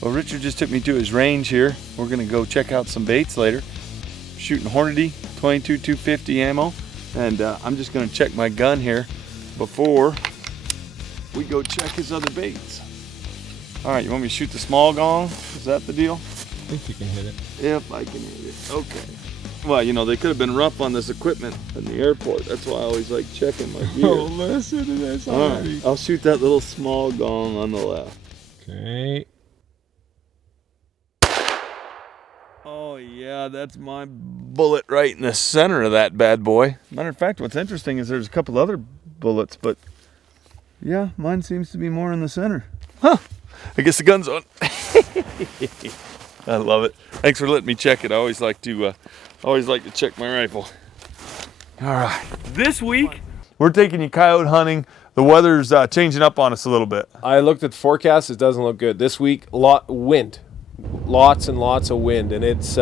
Well, Richard just took me to his range here. We're gonna go check out some baits later. Shooting Hornady 22 250 ammo, and I'm just gonna check my gun here before we go check his other baits. All right, you want me to shoot the small gong? Is that the deal? I think you can hit it. If I can hit it, okay. Well, you know, they could have been rough on this equipment in the airport. That's why I always like checking my gear. Oh, listen to this already. Right, I'll shoot that little small gong on the left. Okay. Oh yeah, that's my bullet right in the center of that bad boy. Matter of fact, what's interesting is there's a couple other bullets, but yeah, mine seems to be more in the center. Huh, I guess the gun's on. I love it. Thanks for letting me check it. I always like to check my rifle. All right, this week we're taking you coyote hunting. The weather's changing up on us a little bit. I looked at the forecast. It doesn't look good. This week, wind. Lots and lots of wind, and it's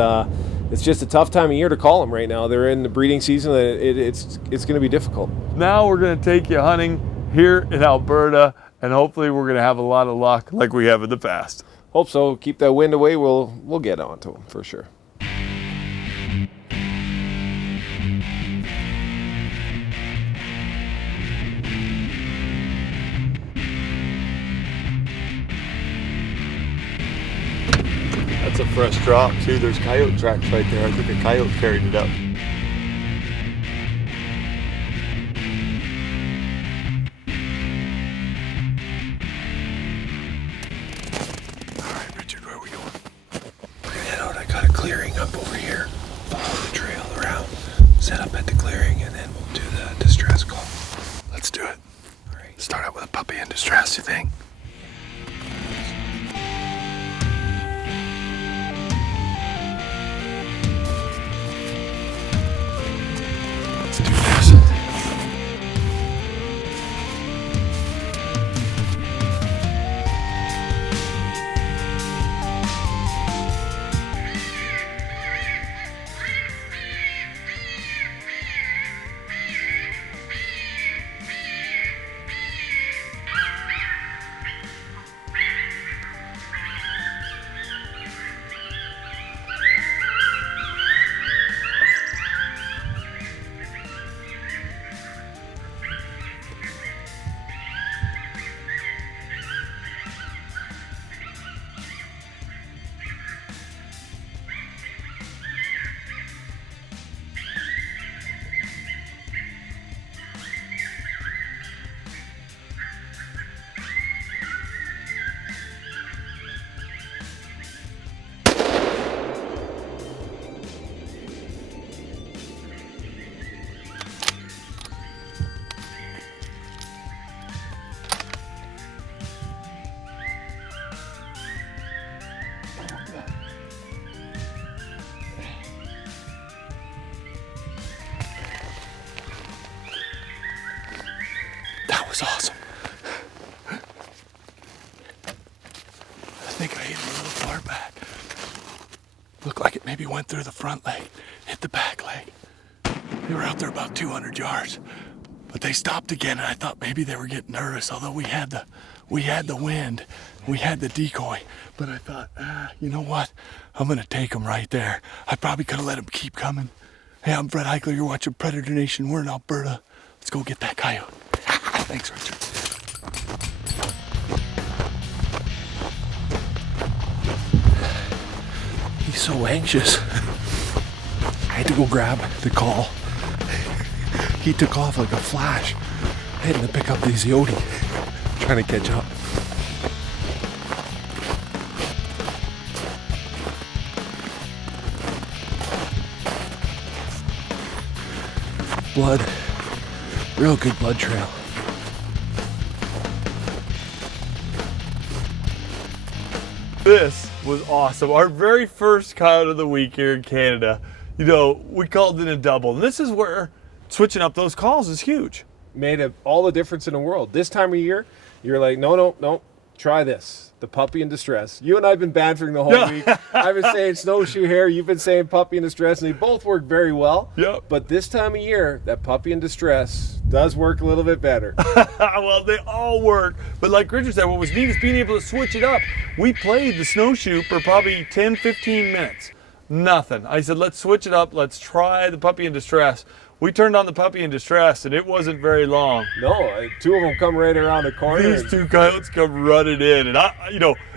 just a tough time of year to call them right now. They're in the breeding season. It's going to be difficult. Now we're going to take you hunting here in Alberta, and hopefully we're going to have a lot of luck like we have in the past. Hope so. Keep that wind away. We'll get onto them for sure. That's a fresh drop too. There's coyote tracks right there. I think a coyote carried it up. All right, Richard, where are we going? We're gonna head out. I got a clearing up over here. Follow the trail around, set up at the clearing, and then we'll do the distress call. Let's do it. All right. Start out with a puppy in distress, you think? Let's do this. Was awesome. I think I hit it a little far back. Looked like it maybe went through the front leg, hit the back leg. They were out there about 200 yards, but they stopped again, and I thought maybe they were getting nervous. Although we had the wind, we had the decoy, but I thought, you know what? I'm gonna take them right there. I probably could have let them keep coming. Hey, I'm Fred Eichler. You're watching Predator Nation. We're in Alberta. Let's go get that coyote. Thanks, Richard. He's so anxious. I had to go grab the call. He took off like a flash, heading to pick up these Yodi, trying to catch up. Blood, real good blood trail. This was awesome. Our very first coyote of the week here in Canada. You know, we called it a double. And this is where switching up those calls is huge. Made all the difference in the world. This time of year, you're like, no, try this. the puppy in distress. You and I have been bantering the whole week. I've been saying snowshoe hare. You've been saying puppy in distress, and they both work very well. Yep. But this time of year, that puppy in distress does work a little bit better. Well, they all work. But like Richard said, what was neat is being able to switch it up. We played the snowshoe for probably 10, 15 minutes. Nothing. I said, let's switch it up. Let's try the puppy in distress. We turned on the puppy in distress, and it wasn't very long. No, two of them come right around the corner. These two coyotes come running in, and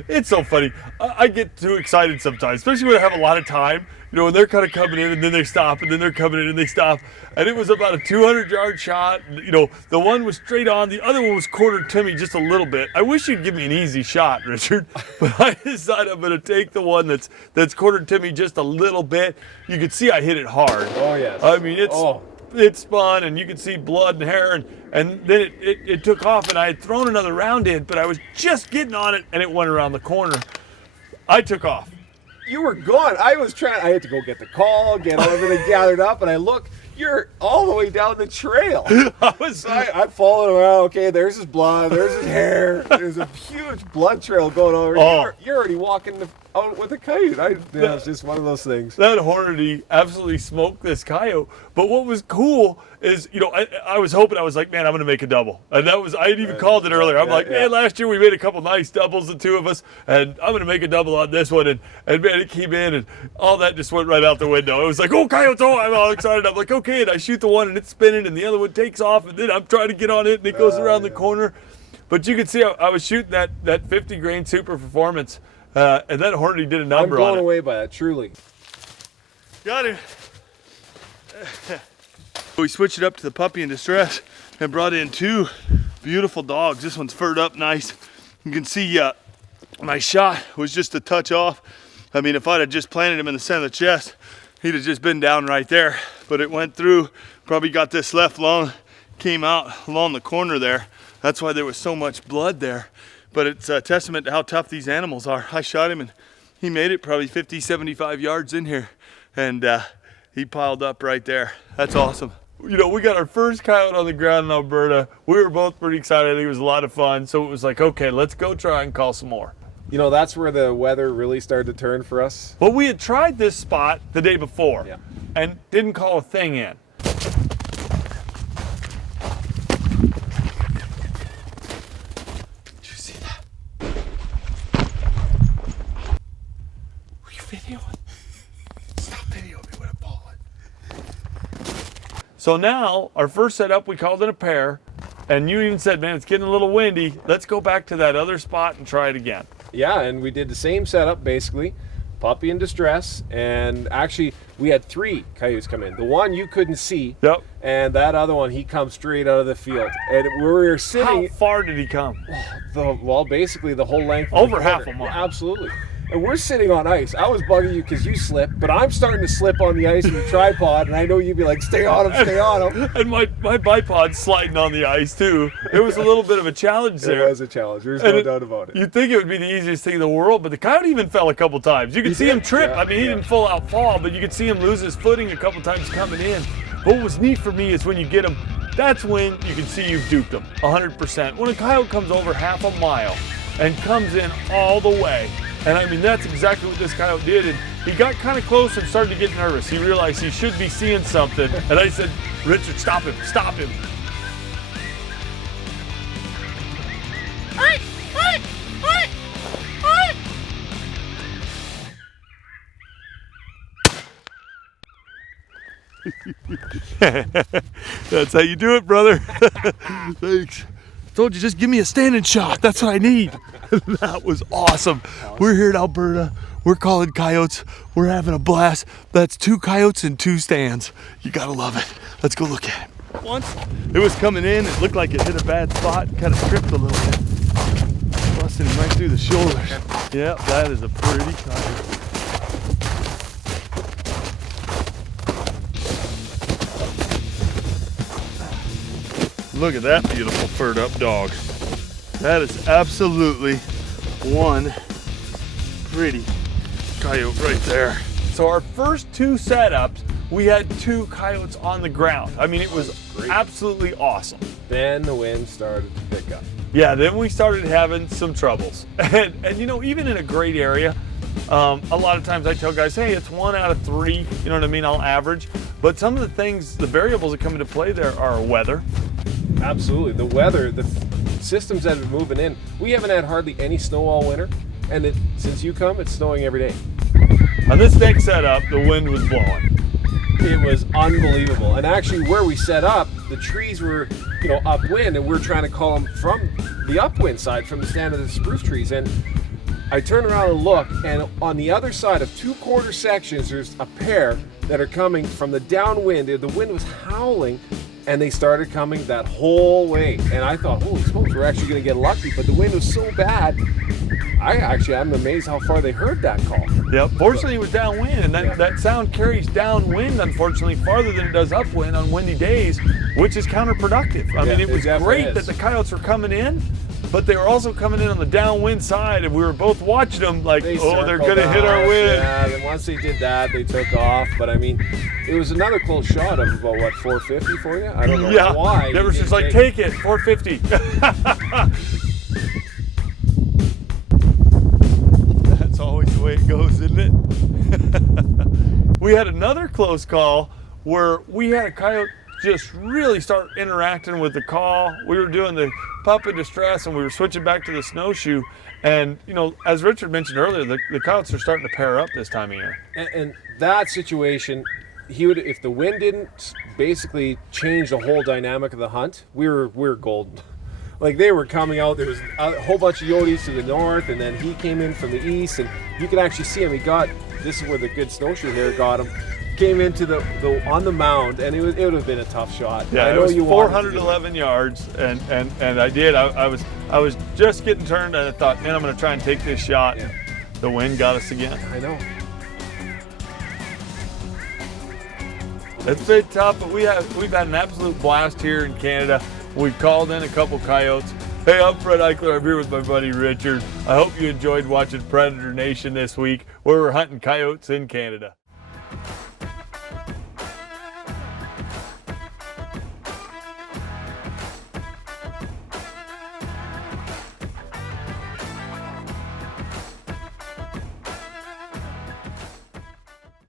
it's so funny. I get too excited sometimes, especially when I have a lot of time. When they're kind of coming in, and then they stop, and then they're coming in, and they stop. And it was about a 200-yard shot. The one was straight on. The other one was quartered to me just a little bit. I wish you'd give me an easy shot, Richard, but I decided I'm going to take the one that's quartered to me just a little bit. You can see I hit it hard. Oh, yes. I mean, it spun, and you could see blood and hair, and then it took off, and I had thrown another round in, but I was just getting on it, and it went around the corner. I took off. You were gone. I had to go get the call, get everything gathered up, and I look, you're all the way down the trail. I'm following around. Okay, there's his blood, there's his hair. There's a huge blood trail going over. Oh. You're already walking out with a coyote. It's just one of those things. That Hornady absolutely smoked this coyote. But what was cool is, I was hoping, I was like, man, I'm going to make a double. And I had even called it earlier. I'm man, last year we made a couple nice doubles, the two of us, and I'm going to make a double on this one. And man, it came in, and all that just went right out the window. It was like, oh, coyotes, I'm all excited. I'm like, okay, and I shoot the one, and it's spinning, and the other one takes off, and then I'm trying to get on it, and it goes around the corner. But you could see I was shooting that 50 grain super performance, and that Hornady did a number on it. I'm blown away by that, truly. Got it. We switched it up to the puppy in distress and brought in two beautiful dogs. This one's furred up nice. You can see my shot was just a touch off. I mean, if I'd have just planted him in the center of the chest, he'd have just been down right there. But it went through, probably got this left lung, came out along the corner there. That's why there was so much blood there. But it's a testament to how tough these animals are. I shot him, and he made it probably 50, 75 yards in here. And he piled up right there. That's awesome. We got our first coyote on the ground in Alberta. We were both pretty excited. I think it was a lot of fun. So it was like, okay, let's go try and call some more. That's where the weather really started to turn for us. Well, we had tried this spot the day before and didn't call a thing in. Did you see that? Were you videoing? Stop videoing me when I'm falling. So now, our first setup, we called it a pair. And you even said, man, it's getting a little windy. Let's go back to that other spot and try it again. Yeah, and we did the same setup, basically. Puppy in distress, and actually, we had three coyotes come in. The one you couldn't see, and that other one, he comes straight out of the field. And we were sitting... How far did he come? Well, basically the whole length. Over half a mile. Yeah, absolutely. And we're sitting on ice. I was bugging you because you slipped, but I'm starting to slip on the ice with the tripod, and I know you'd be like, stay on him, stay on him. And my bipod's sliding on the ice, too. It was a little bit of a challenge there. It was a challenge. There's no doubt about it. You'd think it would be the easiest thing in the world, but the coyote even fell a couple times. You could see him trip. I mean, he didn't full out fall, but you could see him lose his footing a couple times coming in. But what was neat for me is when you get him, that's when you can see you've duped him 100%. When a coyote comes over half a mile and comes in all the way, and I mean, that's exactly what this coyote did. And he got kind of close and started to get nervous. He realized he should be seeing something. And I said, Richard, stop him, stop him. That's how you do it, brother. Thanks. Told you, just give me a standing shot. That's what I need. That was awesome. We're here in Alberta. We're calling coyotes. We're having a blast. That's 2 coyotes and 2 stands. You gotta love it. Let's go look at it. Once it was coming in, it looked like it hit a bad spot, kind of tripped a little bit. Busting him right through the shoulders. Yeah, that is a pretty coyote. Look at that beautiful furred up dog. That is absolutely one pretty coyote right there. So our first 2 setups, we had 2 coyotes on the ground. I mean, it was absolutely awesome. Then the wind started to pick up. Yeah, then we started having some troubles. And you know, even in a great area, a lot of times I tell guys, hey, it's 1 out of 3, you know what I mean, I'll average. But some of the things, the variables that come into play there are weather. Absolutely. The weather, the systems that are moving in. We haven't had hardly any snow all winter. And since you come, it's snowing every day. On this next setup, the wind was blowing. It was unbelievable. And actually where we set up, the trees were, you know, upwind, and we're trying to call them from the upwind side, from the stand of the spruce trees. And I turn around and look, and on the other side of 2/4 sections, there's a pair that are coming from the downwind. The wind was howling, and they started coming that whole way. And I thought, holy smokes, we're actually going to get lucky. But the wind was so bad, I'm amazed how far they heard that call. Yeah, fortunately it was downwind, and that sound carries downwind, unfortunately, farther than it does upwind on windy days, which is counterproductive. I mean, it was great that the coyotes were coming in, but they were also coming in on the downwind side, and we were both watching them like, they're going to hit our wind. Yeah, then once they did that, they took off. But I mean, it was another close shot of about, what, 450 for you? I don't know why. They were just like, take it, 450. That's always the way it goes, isn't it? We had another close call where we had a coyote just really start interacting with the call. We were doing the pup in distress, and we were switching back to the snowshoe. And, you know, as Richard mentioned earlier, the coyotes are starting to pair up this time of year. And that situation, if the wind didn't basically change the whole dynamic of the hunt, we were golden. Like, they were coming out. There was a whole bunch of coyotes to the north, and then he came in from the east, and you could actually see him. This is where the good snowshoe hair got him. Came into the on the mound, and it would have been a tough shot. Yeah, I know it was you 411 yards, and I did. I was just getting turned, and I thought, man, I'm going to try and take this shot. Yeah. The wind got us again. I know. It's been tough, but we've had an absolute blast here in Canada. We've called in a couple coyotes. Hey, I'm Fred Eichler. I'm here with my buddy Richard. I hope you enjoyed watching Predator Nation this week, where we're hunting coyotes in Canada.